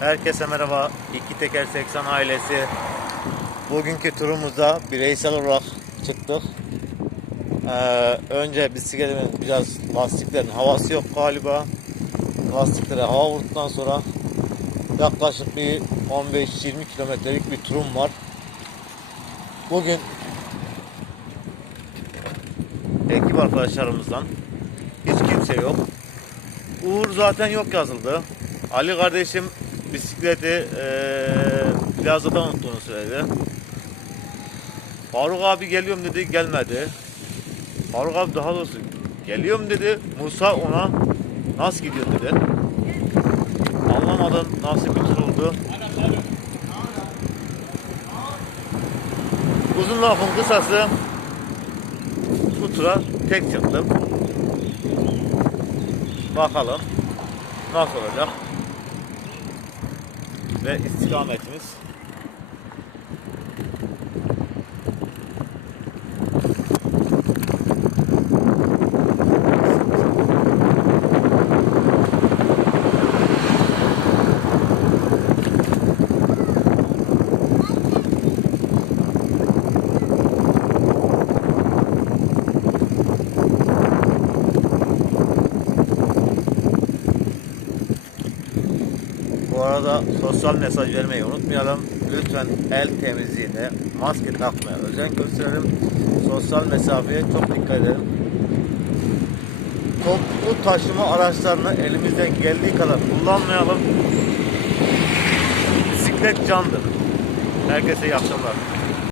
Herkese merhaba. İki Teker 80 ailesi. Bugünkü turumuza bireysel olarak çıktık. Ee, önce bisikletimin biraz lastiklerin havası yok galiba. Lastiklere hava vurduktan sonra yaklaşık bir 15-20 kilometrelik bir turum var. Bugün ekip arkadaşlarımızdan hiç kimse yok. Uğur zaten yok yazıldı. Ali kardeşim bisikleti eee plazada unuttuğunu söyledi. Faruk abi geliyorum dedi gelmedi. Faruk abi daha doğrusu geliyorum dedi. Musa ona nasıl gidiyor dedi. Anlamadım nasıl bir tur oldu. Uzun lafın kısası bu tura tek çıktım. Bakalım nasıl olacak. Ve istikametimiz Bu arada sosyal mesaj vermeyi unutmayalım. Lütfen el temizliğine, maske takmaya özen gösterelim. Sosyal mesafeye çok dikkat edelim. Toplu taşıma araçlarını elimizden geldiği kadar kullanmayalım. Bisiklet candır. Herkese iyi akşamlar.